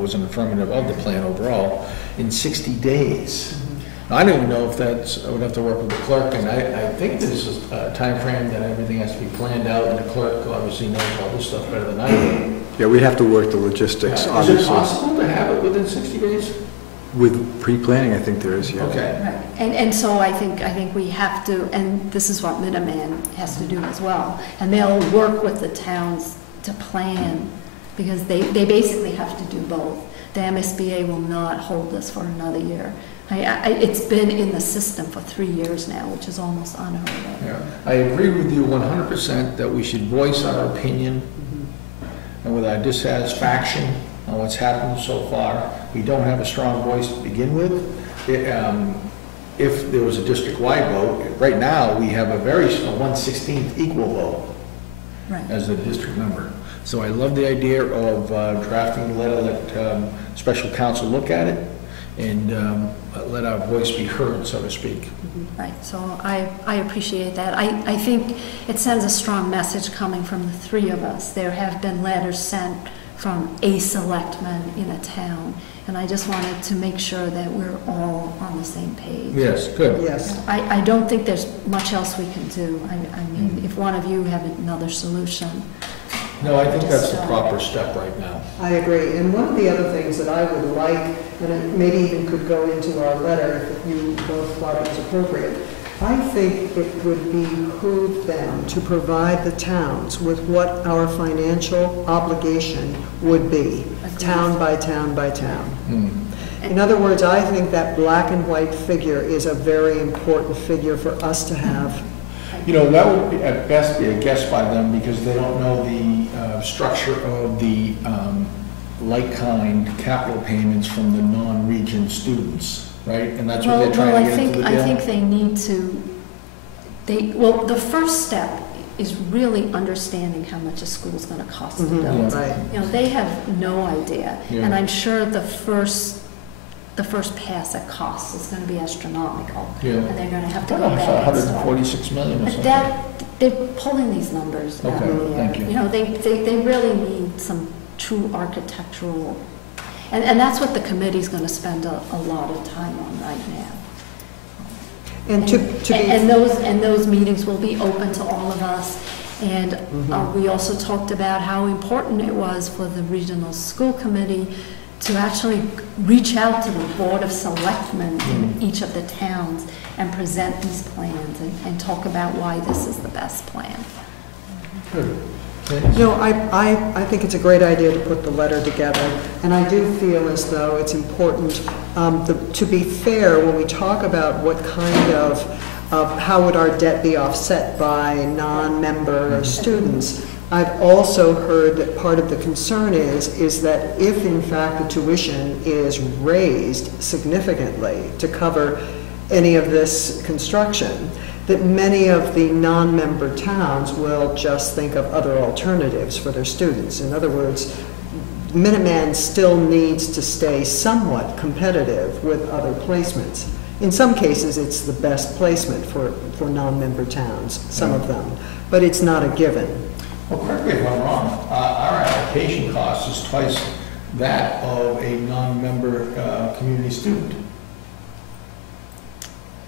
was an affirmative of the plan overall, in 60 days. Now, I don't even know if I would have to work with the clerk, and I think this is a time frame that everything has to be planned out, and the clerk obviously knows all this stuff better than I do. Yeah, we'd have to work the logistics, Is it obviously. possible to have it within 60 days? With pre-planning, I think there is, yeah. Okay. Right. And so I think we have to, and this is what Minuteman has to do as well, and they'll work with the towns to plan, because they basically have to do both. The MSBA will not hold this for another year. It's been in the system for 3 years now, which is almost unheard of. Yeah. I agree with you 100% that we should voice our opinion and with our dissatisfaction on what's happened so far. We don't have a strong voice to begin with. If there was a district-wide vote, right now we have a 1/16th equal vote as a district member. So I love the idea of drafting a letter, let special counsel look at it, and let our voice be heard, so to speak. Right, so I appreciate that. I think it sends a strong message coming from the 3 of us. There have been letters sent from a selectman in a town, and I just wanted to make sure that we're all on the same page. Yes, good. Yes. I don't think there's much else we can do. I mean, if one of you have another solution. No, I think that's the proper step right now. I agree. And one of the other things that I would like, and it maybe even could go into our letter if you both thought it was appropriate, I think it would behoove them to provide the towns with what our financial obligation would be, town by town by town. In other words, I think that black and white figure is a very important figure for us to have. You know, that would be, at best be a guess by them, because they don't know the structure of the like-kind capital payments from the non-region students, right? And that's what they're trying to get into the deal? I think they need to, the first step is really understanding how much a school's going to cost to build. Right. You know, they have no idea. Yeah. And I'm sure the first pass at cost is going to be astronomical. Yeah. And they're going to have to I go don't know, back and start. 146 million or But something. they're pulling these numbers out Okay, of the air. thank you. You know, they really need some true architectural, and that's what the committee's going to spend a lot of time on right now. And those meetings will be open to all of us. And we also talked about how important it was for the regional school committee to actually reach out to the Board of Selectmen in each of the towns and present these plans and talk about why this is the best plan. Good. No, I think it's a great idea to put the letter together, and I do feel as though it's important to be fair when we talk about what kind of how would our debt be offset by non-member students. I've also heard that part of the concern is that if in fact the tuition is raised significantly to cover any of this construction, that many of the non-member towns will just think of other alternatives for their students. In other words, Minuteman still needs to stay somewhat competitive with other placements. In some cases, it's the best placement for non-member towns, some of them, but it's not a given. Well, correct me if I'm wrong, our application cost is twice that of a non-member community student.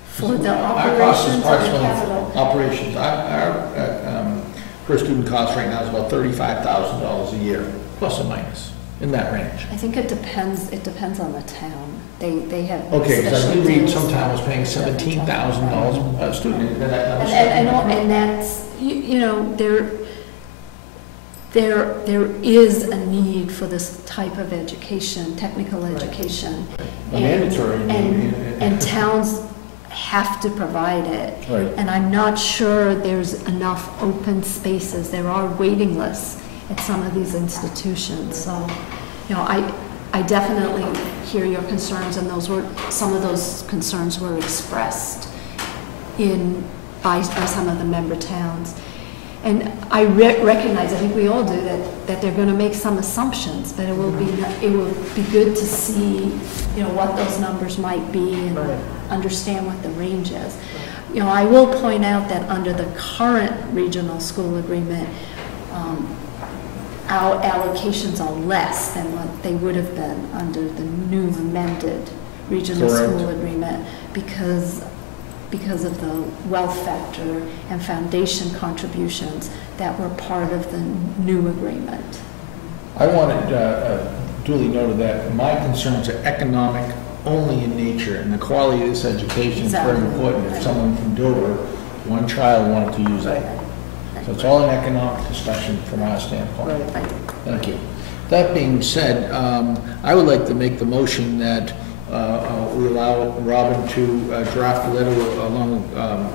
For the Our cost is operations or the approximately capital? operations. Our per student cost right now is about $35,000 a year, plus or minus, in that range. I think it depends on the town. They have. Okay, because I special did read deals some town was paying that we talked $17,000 about. a student. And that's, you know, there is a need for this type of education, technical education. Mandatory. And towns have to provide it. Right. And I'm not sure there's enough open spaces. There are waiting lists at some of these institutions. So, you know, I definitely hear your concerns, and some of those concerns were expressed by some of the member towns. And I recognize, I think we all do, that they're going to make some assumptions, but it will be good to see, you know, what those numbers might be and understand what the range is. You know, I will point out that under the current regional school agreement, our allocations are less than what they would have been under the new amended regional school agreement because of the wealth factor and foundation contributions that were part of the new agreement. I wanted duly noted that my concerns are economic only in nature, and the quality of this education is very important. If someone from Dover, one child wanted to use it. So it's all an economic discussion from our standpoint. Thank you. That being said, I would like to make the motion that we allow Robin to draft a letter along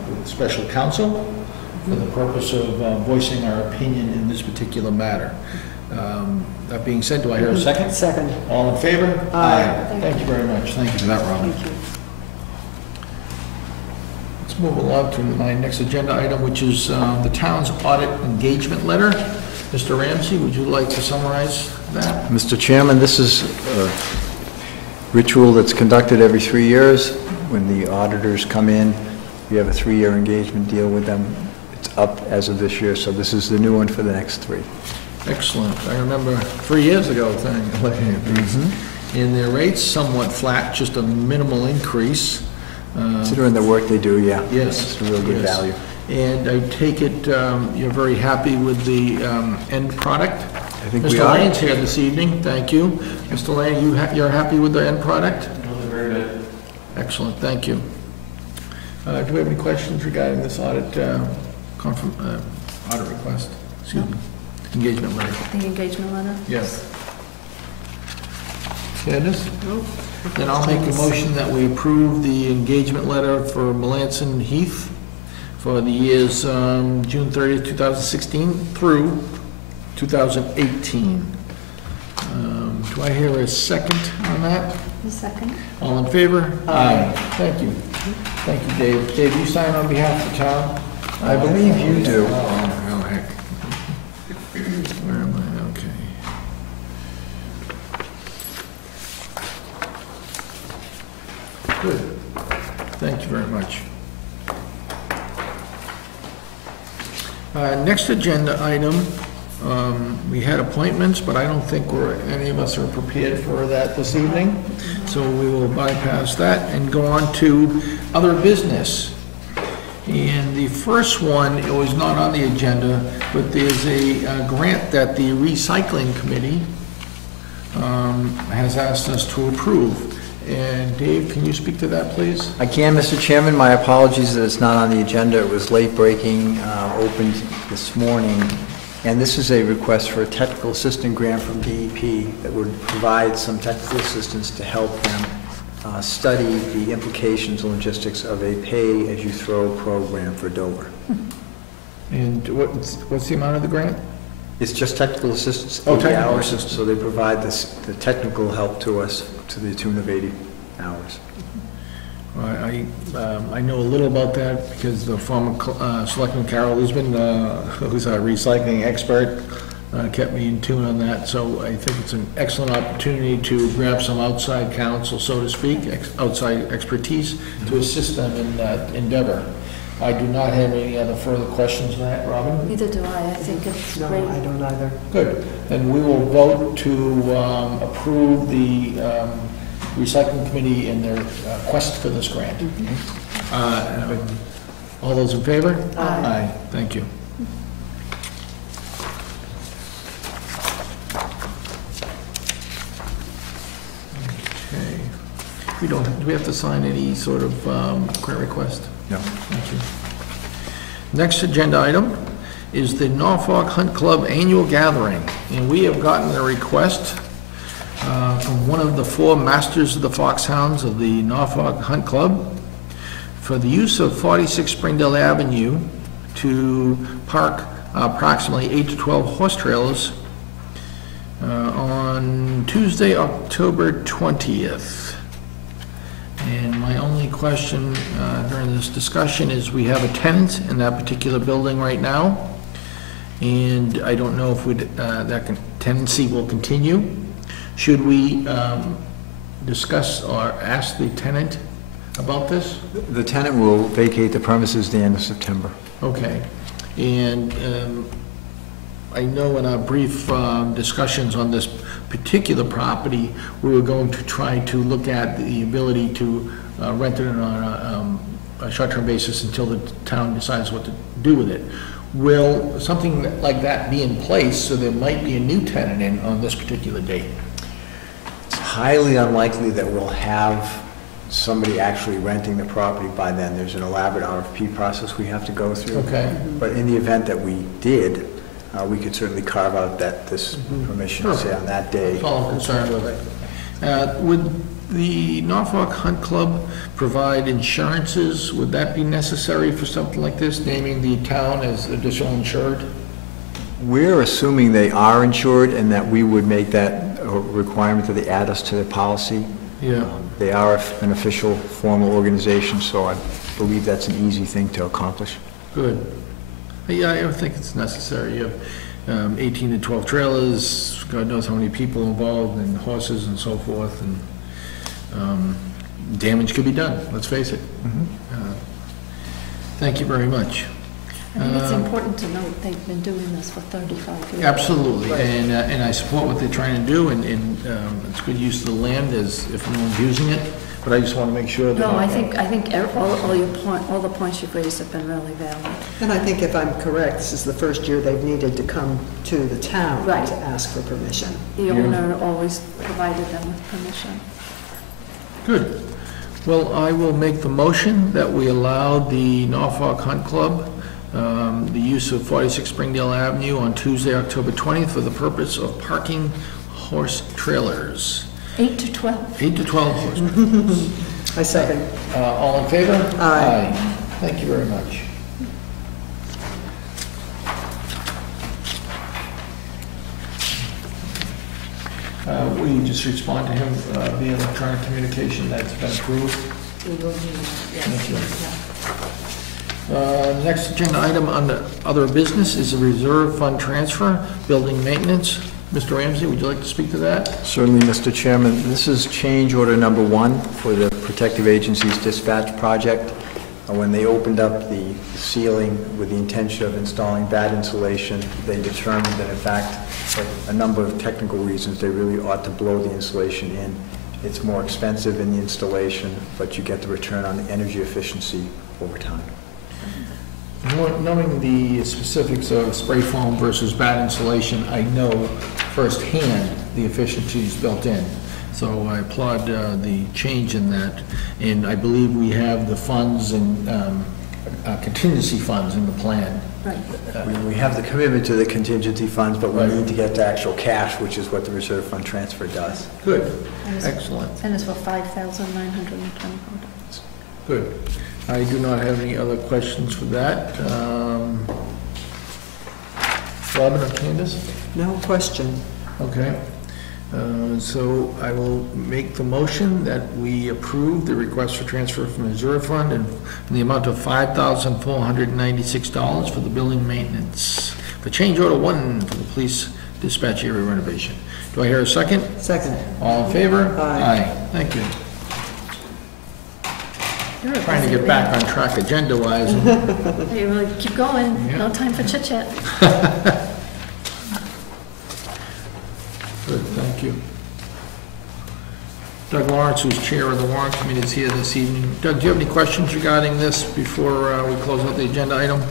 with special counsel for the purpose of voicing our opinion in this particular matter. That being said, do I hear a second? Second. All in favor? Aye. Thank you very much. Thank you for that, Robin. Thank you. Let's move along to my next agenda item, which is the town's audit engagement letter. Mr. Ramsey, would you like to summarize that? Mr. Chairman, this is a ritual that's conducted every 3 years. When the auditors come in, we have a 3-year engagement deal with them. It's up as of this year, so this is the new one for the next 3. Excellent. I remember 3 years ago looking at these. And their rates somewhat flat, just a minimal increase. Considering the work they do, yeah. Yes. It's a real good value. And I take it you're very happy with the end product? I think we are. Mr. Lane's here this evening, thank you. Mr. Lane, you're happy with the end product? Very good. Excellent, thank you. Do we have any questions regarding this audit request? Excuse me, engagement letter? The engagement letter? Yes. Candace? Then I'll make a motion that we approve the engagement letter for Melanson Heath for the years June 30th, 2016 through 2018. Do I hear a second on that? A second. All in favor? Aye. Thank you. Thank you, Dave. Dave, you sign on behalf of the town? I believe you do. Oh, heck. Where am I? Okay. Good. Thank you very much. Next agenda item, we had appointments, but I don't think any of us are prepared for that this evening, so we will bypass that and go on to other business. And the first one, it was not on the agenda, but there's a grant that the Recycling Committee has asked us to approve. And Dave, can you speak to that, please? I can, Mr. Chairman. My apologies that it's not on the agenda. It was late breaking, opened this morning. And this is a request for a technical assistant grant from DEP that would provide some technical assistance to help them study the implications and logistics of a pay-as-you-throw program for Dover. And what's the amount of the grant? It's just technical assistance, 80 technical hours. assistance. So they provide the technical help to us to the tune of 80 hours. I know a little about that because the former Selectman Carol Lisbon, who's our recycling expert, kept me in tune on that. So I think it's an excellent opportunity to grab some outside counsel, so to speak, outside expertise to assist them in that endeavor. I do not have any other further questions on that, Robin? Neither do I think it's No, great. I don't either. Good. Then we will vote to approve the recycling committee in their quest for this grant. All those in favor? Aye. Thank you. Okay. Do we have to sign any sort of grant request? No. Thank you. Next agenda item is the Norfolk Hunt Club Annual Gathering. And we have gotten a request from one of the 4 masters of the foxhounds of the Norfolk Hunt Club for the use of 46 Springdale Avenue to park approximately 8 to 12 horse trailers on Tuesday, October 20th. And my only question during this discussion is we have a tenant in that particular building right now, and I don't know if that tenancy will continue. Should we discuss or ask the tenant about this? The tenant will vacate the premises the end of September. Okay. And I know in our brief discussions on this particular property, we were going to try to look at the ability to rent it on a short-term basis until the town decides what to do with it. Will something like that be in place so there might be a new tenant in on this particular date? It's highly unlikely that we'll have somebody actually renting the property by then. There's an elaborate RFP process we have to go through. Okay. But in the event that we did, we could certainly carve out this permission, say, on that day. That's all I'm concerned with it. Would the Norfolk Hunt Club provide insurances? Would that be necessary for something like this, naming the town as additional insured? We're assuming they are insured and that we would make that a requirement that they add us to their policy. Yeah. They are an official, formal organization, so I believe that's an easy thing to accomplish. Good. Yeah, I don't think it's necessary. You have 18 to 12 trailers, God knows how many people involved, and horses and so forth, and damage could be done, let's face it. Thank you very much. I think it's important to note they've been doing this for 35 years. Absolutely, and I support what they're trying to do, and it's good use of the land as if no one's using it, but I just want to make sure that... No, I think all the points you've raised have been really valid. And I think if I'm correct, this is the first year they've needed to come to the town Right. to ask for permission. The owner always provided them with permission. Good. Well, I will make the motion that we allow the Norfolk Hunt Club the use of 46 Springdale Avenue on Tuesday, October 20th for the purpose of parking horse trailers. 8 to 12. 8 to 12 horse trailers. I second. All in favor? Aye. Thank you very much. Will you just respond to him via electronic communication that's been approved? Thank you. Next agenda item on the other business is a reserve fund transfer, building maintenance. Mr. Ramsey, would you like to speak to that? Certainly, Mr. Chairman. This is change order number 1 for the Protective Agency's dispatch project. When they opened up the ceiling with the intention of installing bad insulation, they determined that, in fact, for a number of technical reasons, they really ought to blow the insulation in. It's more expensive in the installation, but you get the return on the energy efficiency over time. Knowing the specifics of spray foam versus bad insulation, I know firsthand the efficiencies built in. So I applaud the change in that, and I believe we have the funds and contingency funds in the plan. Right. We have the commitment to the contingency funds, but we need to get to actual cash, which is what the reserve fund transfer does. Good, excellent. And it's for $5,924. Good. I do not have any other questions for that. Robin or Candace? No question. Okay. So I will make the motion that we approve the request for transfer from the reserve fund in the amount of $5,496 for the building maintenance. For change order 1 for the police dispatch area renovation. Do I hear a second? Second. All in favor? Aye. Thank you. You're a trying to busy get back man. on track agenda-wise. Hey, well, keep going, Yeah. no time for chit-chat. Good, thank you. Doug Lawrence, who's chair of the warrant committee, is here this evening. Doug, do you have any questions regarding this before we close out the agenda item?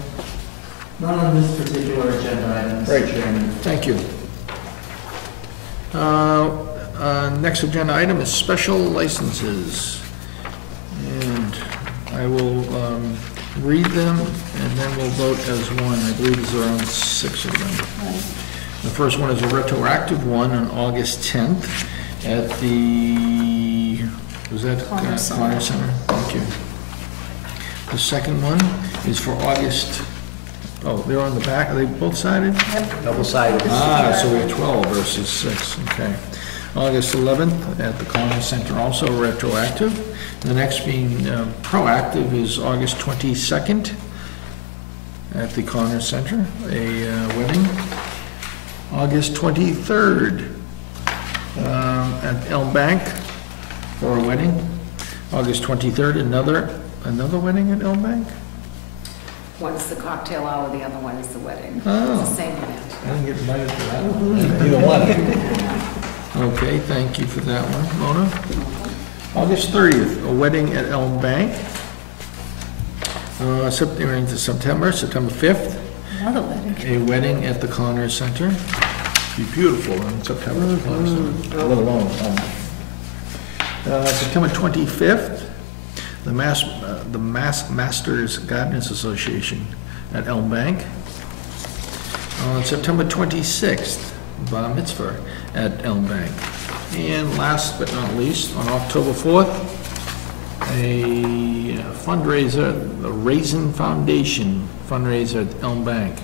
Not on this particular agenda item, Right. Mr. Chairman. Thank you. Next agenda item is special licenses. And I will read them, and then we'll vote as one. I believe there's around 6 of them. Right. The first one is a retroactive one on August 10th at the, was that Connor Center. Connor Center? Thank you. The second one is for August, oh, they're on the back, are they both sided? Double-sided. Ah, so we have 12 versus 6, okay. August 11th at the Connor Center, also retroactive. The next being proactive is August 22nd at the Connor Center, a wedding. August 23rd at Elm Bank for a wedding. August 23rd, another wedding at Elm Bank? One's the cocktail hour, the other one is the wedding. Oh. It's the same event. I didn't get invited to that one. Either one. Okay, thank you for that one, Mona. August 30th, a wedding at Elm Bank. September 5th, Another wedding. a wedding at the Connor Center. Be beautiful in September. Let alone. September 25th, the Masters Gardeners Association at Elm Bank. On September 26th, Bar Mitzvah at Elm Bank. And last but not least, on October 4th, a fundraiser, the Raisin Foundation fundraiser at Elm Bank.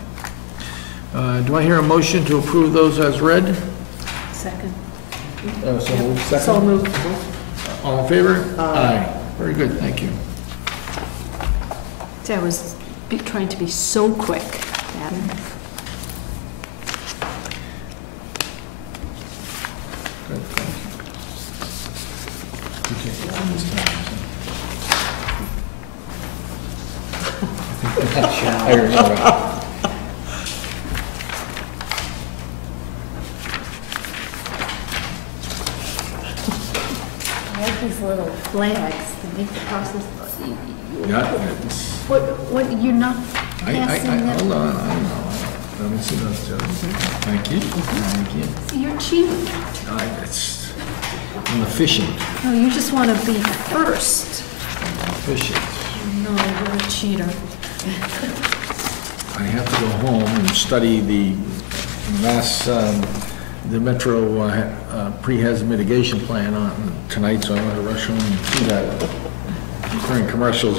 Do I hear a motion to approve those as read? Second. So moved. Second. So moved. All in favor? Aye. Very good, thank you. See, I was trying to be so quick, Adam. Good, thank you. You take it on this time, so. I remember. I like these little flags that make the process. Yeah, it's, What, you're not I, passing them? hold on, I don't know. Let me see those two. Thank you, thank you. See, you're cheating. I'm efficient, No, you just want to be first. efficient. No, you're a cheater. I have to go home and study the the Metro pre-hazard mitigation plan on tonight, so I want to rush home and see that during commercials.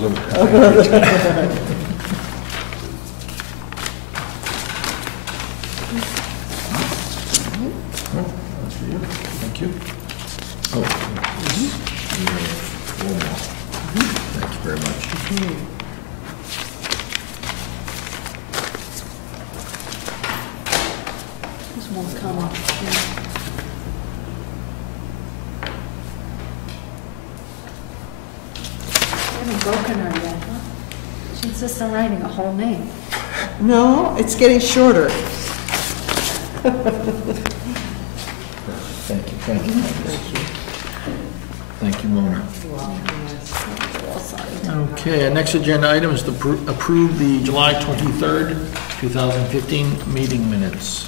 Thank you. Oh. Thank you very much. There's more coming. You haven't broken her yet, huh? She insists on writing a whole name. No, it's getting shorter. Thank you, thank you. Thank you, Mona. Okay, our next agenda item is to approve the July 23rd, 2015 meeting minutes.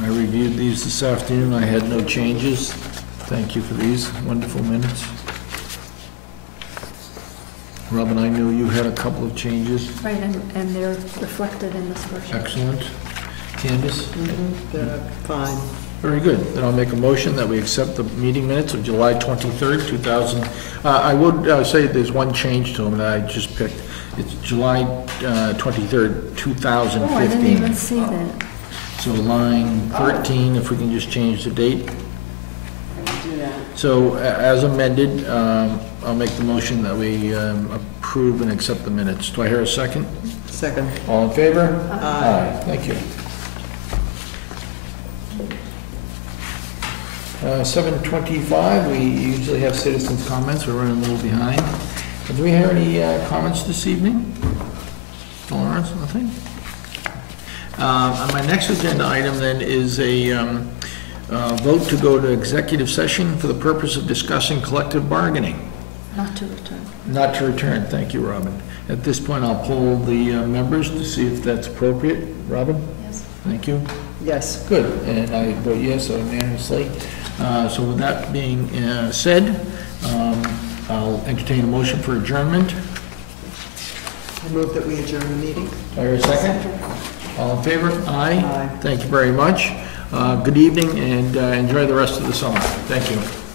I reviewed these this afternoon, I had no changes. Thank you for these wonderful minutes. Robin, I know you had a couple of changes. Right, and they're reflected in this version. Excellent. Candace? They're fine. Very good. Then I'll make a motion that we accept the meeting minutes of July 23rd, 2000. I would say there's one change to them that I just picked. It's July 23rd, 2015. Oh, I didn't even see that. So line 13, if we can just change the date. Do that. So as amended, I'll make the motion that we approve and accept the minutes. Do I hear a second? Second. All in favor? Aye. Thank you. 7:25, we usually have citizens' comments, we're running a little behind. Do we have any comments this evening? Lawrence, nothing? On my next agenda item then is a vote to go to executive session for the purpose of discussing collective bargaining. Not to return. Not to return, thank you, Robin. At this point, I'll poll the members to see if that's appropriate. Robin? Yes. Thank you. Yes. Good, and I vote yes unanimously. So with that being said, I'll entertain a motion for adjournment. I move that we adjourn the meeting. Do I hear a second? All in favor? Aye. Aye. Thank you very much. Good evening, and enjoy the rest of the summer. Thank you.